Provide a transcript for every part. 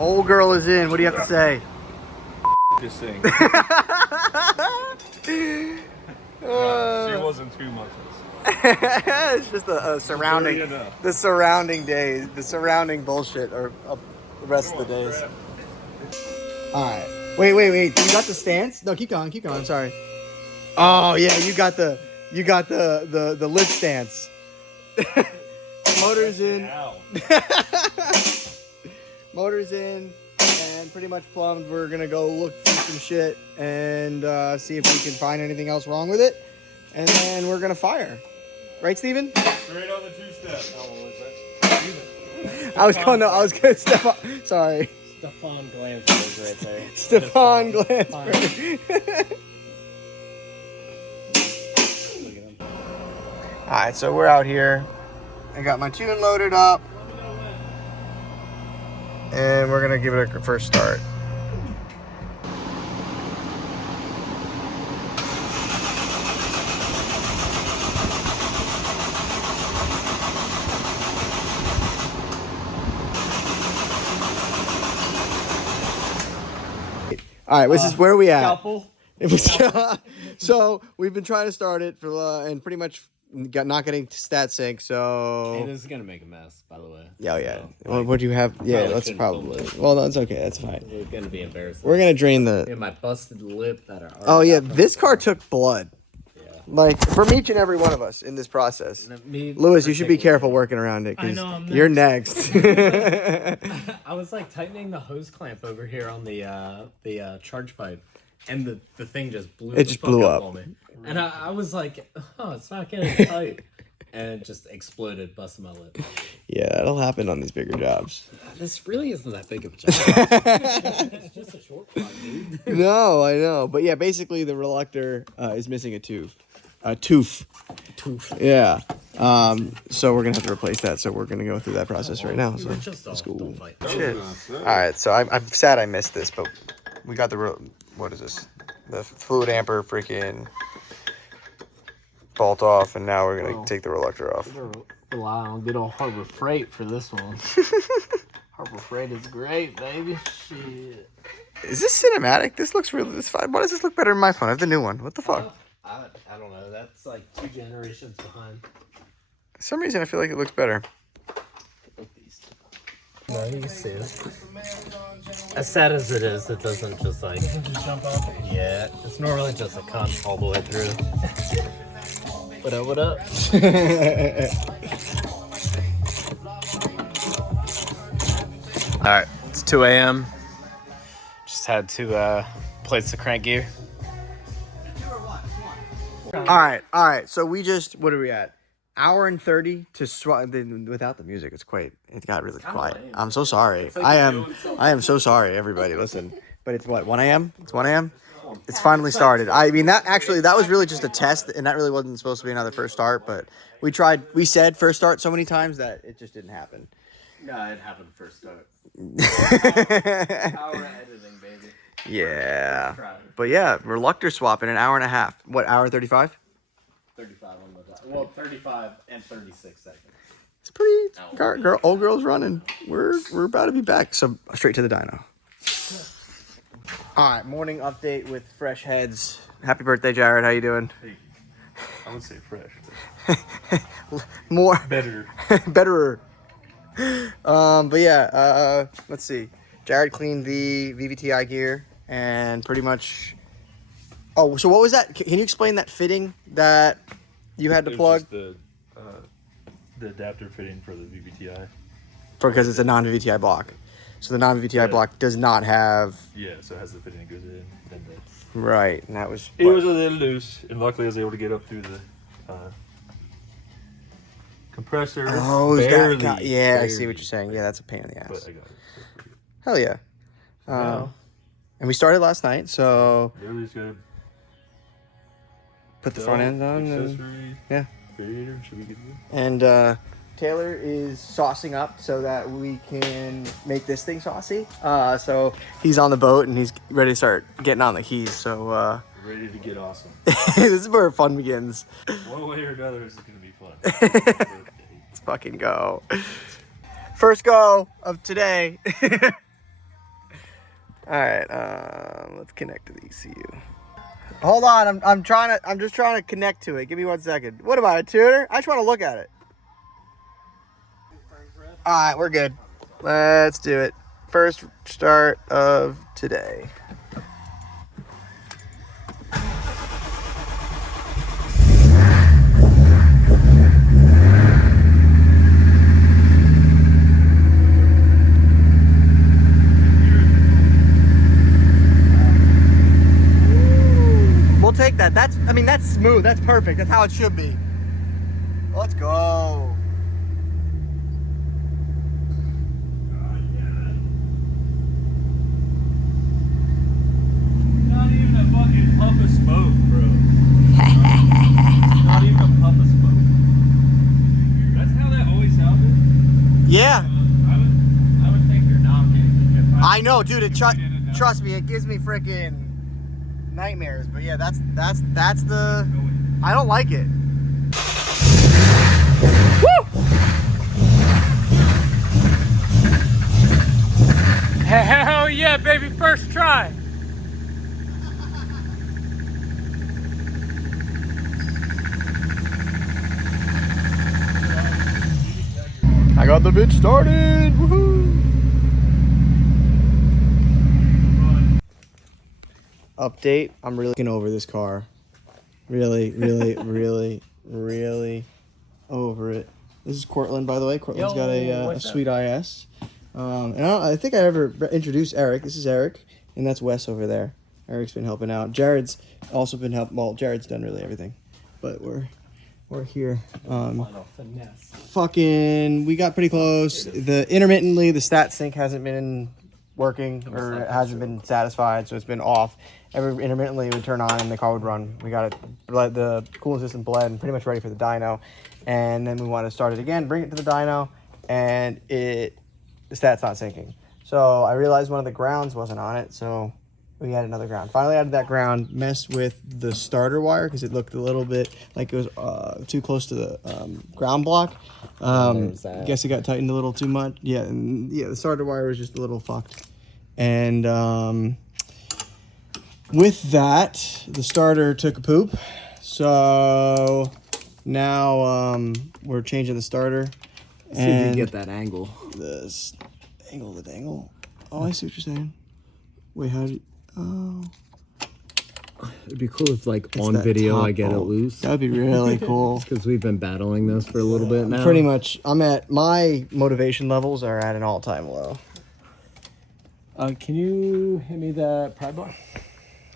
Old girl is in. What do you have to say? This thing. She wasn't too much. It's just the surrounding days, the surrounding bullshit, or the rest of the days. All right. Wait. You got the stance? No, keep going. I'm sorry. Oh yeah, you got the lift stance. Motor's in. Motor's in, and pretty much plumbed. We're gonna go look through some shit and see if we can find anything else wrong with it, and then we're gonna fire. Right, Steven? Straight on the two-step. I was gonna step up. Sorry. Stefan Glansberg right there. Stefan Glansberg. Alright, so we're out here. I got my tune loaded up. And we're gonna give it a first start. All right, this is where are we at? Scalpel. So we've been trying to start it for and pretty much not getting to stat sync. So Hey, this is gonna make a mess, by the way. yeah. So, Well, what do you have? Yeah, Probably that's couldn't probably. film it. Well, that's okay. That's fine. It's gonna be embarrassing. We're gonna drain the. In my busted lip that are. Oh yeah, this car took blood. Yeah. Like from each and every one of us in this process. Me Lewis, you should be particularly. careful working around it I because know, I'm you're next. I was like tightening the hose clamp over here on the charge pipe, and the thing just blew. It just blew up. On me. And I was like, oh, it's not getting tight, and it just exploded, busted my lip. Yeah, that'll happen on these bigger jobs. This really isn't that big of a job. It's just a short part, dude. No, I know, but yeah, basically the reluctor is missing a tooth. A tooth. Tooth. Yeah. So we're gonna have to replace that. So we're gonna go through that process right now. So Just cool. don't fight. Shit. All right. So I'm sad I missed this, but we got the what is this? The fluid amper freaking bolt off, and now we're gonna take the reluctor off. Rely on good old Harbor Freight for this one. Harbor Freight is great, baby. Shit. Is this cinematic? This looks really. This fine. Why does this look better in my phone? I have the new one. What the fuck? I don't know. That's like 2 generations behind. For some reason, I feel like it looks better. No, you can see it. As sad as it is, it doesn't just like jump off. Yeah, it's normally just a cunt all the way through. What up? All right, it's 2 a.m. Just had to place the crank gear. All right. So we just, what are we at? Hour and 30 to without the music. It got really quiet. lame. I'm so sorry. I am so sorry, everybody. Listen, but it's what, 1 a.m.? It's 1 a.m. It's finally started. I mean, that was really just a test, and that really wasn't supposed to be another first start, but we said first start so many times that it just didn't happen. No, it happened first start. Power editing, baby. Yeah. But yeah, reluctor swap in an hour and a half. What, hour 35? 35 on the dot. Well, 35 and 36 seconds. It's pretty. Old girl's running. We're about to be back. So straight to the dyno. All right, morning update with fresh heads. Happy birthday, Jared. How you doing? Hey, I would say fresh. More Better. betterer. But yeah, let's see. Jared cleaned the VVTi gear and pretty much. Oh, so what was that? Can you explain that fitting that you had to plug? Just the adapter fitting for the VVTi. Because it's a non-VVTi block. So the non-VVTi block does not have. Yeah, so it has the fitting that goes in. And Right, and that was. it was a little loose, and luckily I was able to get up through the compressor. Oh, barely, that? Yeah, I see barely. what you're saying. Yeah, that's a pain in the But ass. I got it. Hell yeah. Wow. And we started last night, so Literally just gotta put the front end on. And, accessory, yeah. radiator, should we get it? and Taylor is saucing up so that we can make this thing saucy. So he's on the boat and he's ready to start getting on the keys. So Ready to get awesome. this is where fun begins. One way or another, it's gonna be fun. Let's fucking go. First go of today. All right, let's connect to the ECU. Hold on, I'm just trying to connect to it. Give me 1 second. What about a tuner? I just want to look at it. All right, we're good. Let's do it. First start of today. We'll take that. That's smooth. That's perfect. That's how it should be. Let's go. Not even a fucking puff of smoke, bro. Not even a puff of smoke. That's how that always sounded. Yeah. I would think you're knocking. I know, dude. Trust me, it gives me freaking nightmares. But yeah, that's the. I don't like it. Woo! Hell yeah, baby, first try. I got the bitch started. Woohoo! Update. I'm really looking over this car. Really over it. This is Cortland, by the way. Cortland's got a sweet IS. And I think I ever introduced Eric. This is Eric, and that's Wes over there. Eric's been helping out. Jared's also been helping. Well, Jared's done really everything, but we're here. Fucking, we got pretty close. Intermittently, the stat sync hasn't been working or it hasn't been satisfied, so it's been off. Intermittently, it would turn on and the car would run. We got it, the cooling system bled and pretty much ready for the dyno. And then we want to start it again, bring it to the dyno, and the stat's not syncing. So I realized one of the grounds wasn't on it, so we added another ground. Finally added that ground, messed with the starter wire because it looked a little bit like it was too close to the ground block. Guess it got tightened a little too much. Yeah, and the starter wire was just a little fucked. And with that, the starter took a poop. So now we're changing the starter. See if you can get that angle. This angle, the dangle. Oh, I see what you're saying. Wait, how do you... Oh. It'd be cool if, like, It's on that video top I get it bolt. loose. That'd be really cool. Because we've been battling this for a little bit now. Pretty much, my motivation levels are at an all-time low. Can you hit me that pry bar?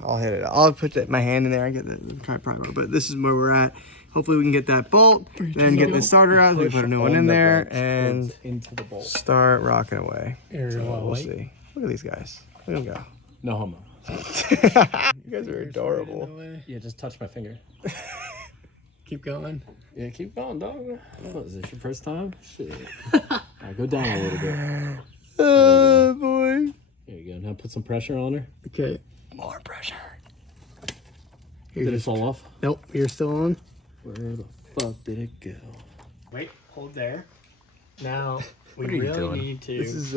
I'll hit it. I'll put my hand in there. I get the pry bar, but this is where we're at. Hopefully we can get that bolt, then get the starter out. We put a new one in there and into the bolt. Start rocking away. So we'll see. Look at these guys. Look at them go. No homo. You guys are adorable. Yeah, just touch my finger. Keep going. Yeah, keep going, dog. What, is this your first time? Shit. Alright, go down a little bit. Oh, boy. There you go. Now put some pressure on her. Okay. More pressure. Did it fall off? Nope, you're still on. Where the fuck did it go? Wait, hold there. Now, we What are you really doing? need to... This is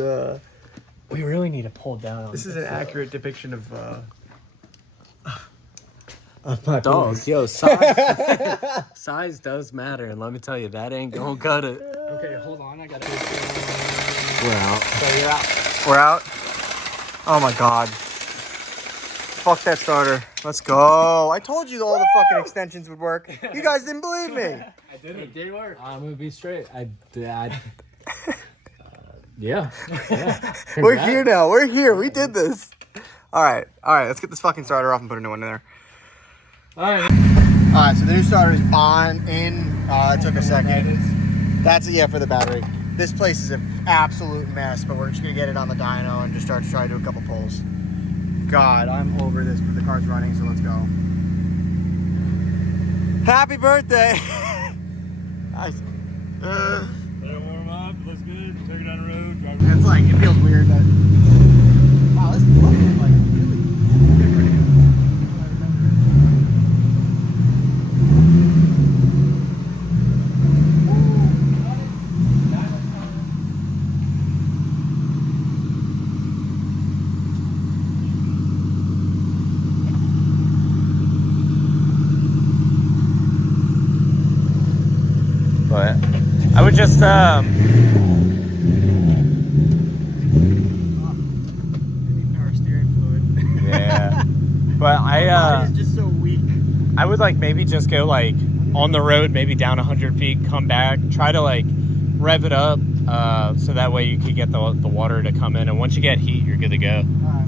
We really need to pull down on this is an accurate depiction of my Dog, yo, size. Size does matter, and let me tell you, that ain't gonna cut it. Okay, hold on. I gotta... We're out. So you're out. We're out. Oh my god. Fuck that starter. Let's go. I told you all the fucking extensions would work. You guys didn't believe me. I did it. It did work. I'm gonna be straight. Yeah. We're here now. We're here. We did this. All right. Let's get this fucking starter off and put a new one in there. All right. All right. So the new starter is in. It took a second. That's for the battery. This place is an absolute mess, but we're just gonna get it on the dyno and just start to try to do a couple pulls. God, I'm over this, but the car's running, so let's go. Happy birthday! Nice. Let it warm up, looks good, take it down the road, drive it. It's like, it feels weird that... Wow, this is like really different. would just Power steering fluid. yeah. But It's just so weak. I would like maybe just go like on the road, maybe down 100 feet, come back, try to like rev it up, so that way you could get the water to come in, and once you get heat, you're good to go. All right.